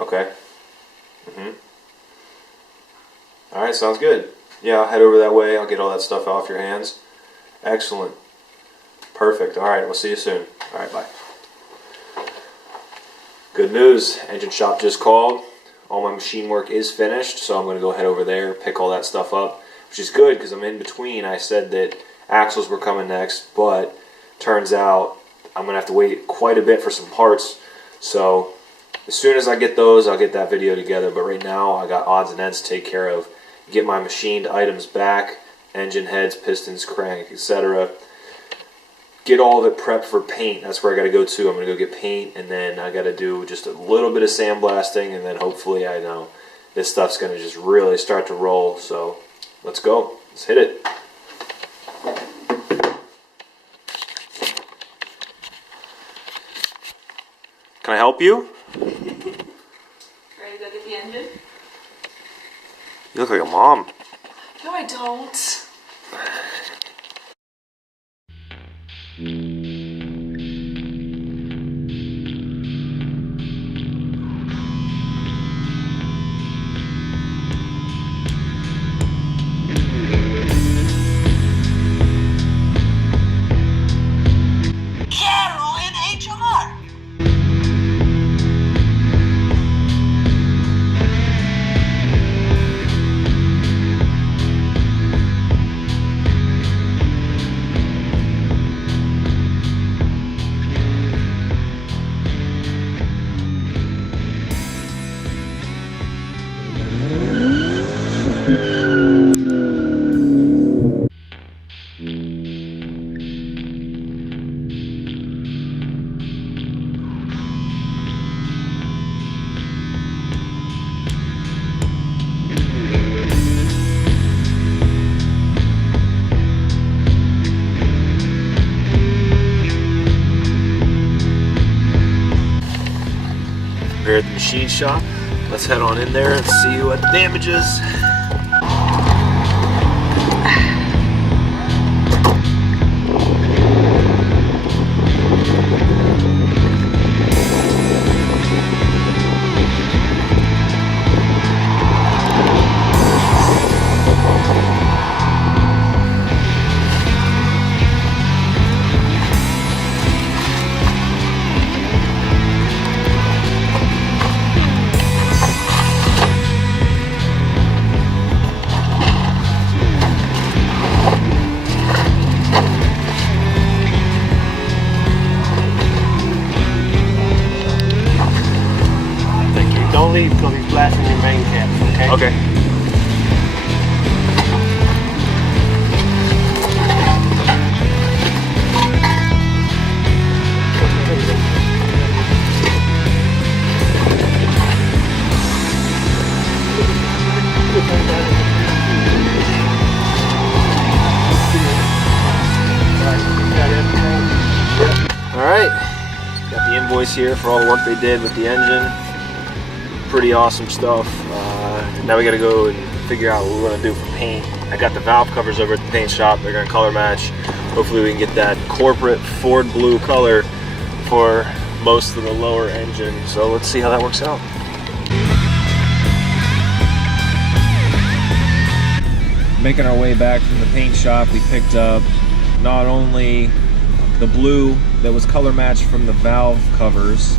Okay. Alright, sounds good. Yeah, I'll head over that way. I'll get all that stuff off your hands. Excellent. Perfect. Alright, we'll see you soon. Alright, bye. Good news. Engine shop just called. All my machine work is finished, so I'm going to go head over there, pick all that stuff up, which is good because I'm in between. I said that axles were coming next, but turns out I'm going to have to wait quite a bit for some parts. So as soon as I get those, I'll get that video together. But right now, I got odds and ends to take care of. Get my machined items back, engine heads, pistons, crank, etc. Get all of it prepped for paint. That's where I got to go to. I'm going to go get paint, and then I got to do just a little bit of sandblasting, and then hopefully I know this stuff's going to just really start to roll. So let's go. Let's hit it. Can I help you? Ready to go get the engine? You look like a mom. No, I don't. Carol in HR. We're at the machine shop. Let's head on in there and see what the damage is. Don't leave because he's blasting your main caps, okay? Okay. Alright, got the invoice here for all the work they did with the engine. Pretty awesome stuff. Now we gotta go and figure out what we're gonna do for paint. I got the valve covers over at the paint shop. They're gonna color match. Hopefully we can get that corporate Ford blue color for most of the lower engine. So let's see how that works out. Making our way back from the paint shop, we picked up not only the blue that was color matched from the valve covers,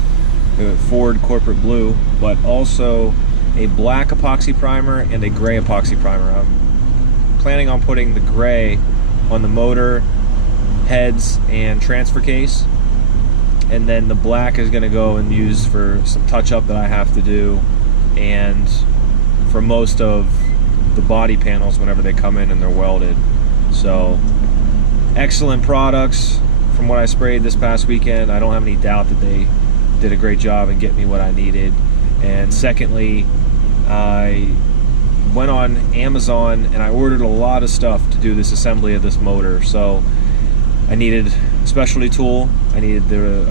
the Ford corporate blue, but also a black epoxy primer and a gray epoxy primer. I'm planning on putting the gray on the motor, heads, and transfer case, and then the black is going to go and use for some touch-up that I have to do, and for most of the body panels whenever they come in and they're welded. So excellent products from what I sprayed this past weekend. I don't have any doubt that they did a great job in getting me what I needed. And secondly, I went on Amazon and I ordered a lot of stuff to do this assembly of this motor. So I needed a specialty tool, I needed the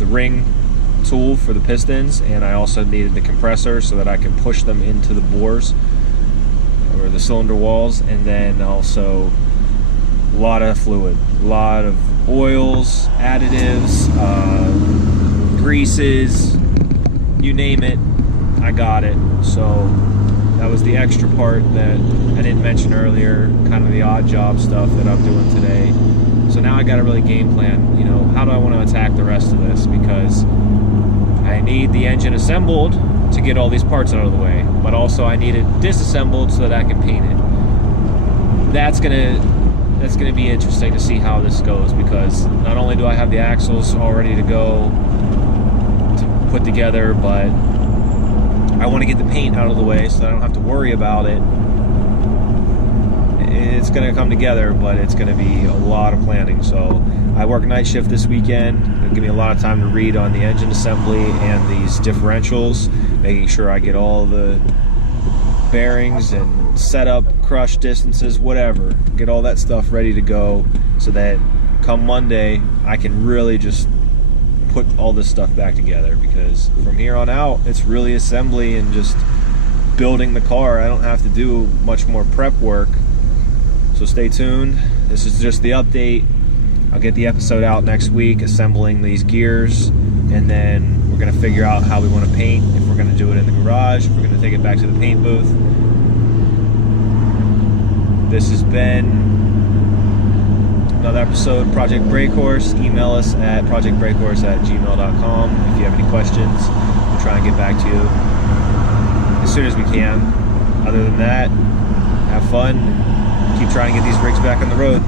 ring tool for the pistons, and I also needed the compressor so that I can push them into the bores or the cylinder walls, and then also a lot of fluid, a lot of oils, additives, greases, you name it, I got it. So that was the extra part that I didn't mention earlier, kind of the odd job stuff that I'm doing today. So now I got to really game plan, you know, how do I want to attack the rest of this, because I need the engine assembled to get all these parts out of the way, but also I need it disassembled so that I can paint it. That's gonna be interesting to see how this goes, because not only do I have the axles all ready to go to put together, but I want to get the paint out of the way so that I don't have to worry about it. It's going to come together, but it's going to be a lot of planning. So I work night shift this weekend. It'll give me a lot of time to read on the engine assembly and these differentials, making sure I get all the bearings and setup, crush distances, whatever. Get all that stuff ready to go so that come Monday I can really just put all this stuff back together, because from here on out it's really assembly and just building the car. I don't have to do much more prep work. So stay tuned. This is just the update. I'll get the episode out next week assembling these gears, and then we're gonna figure out how we want to paint, if we're gonna do it in the garage, if we're gonna take it back to the paint booth. This has been another episode, Project Brake Horse. Email us at projectbrakehorse@gmail.com if you have any questions. We'll try and get back to you as soon as we can. Other than that, have fun. Keep trying to get these rigs back on the road.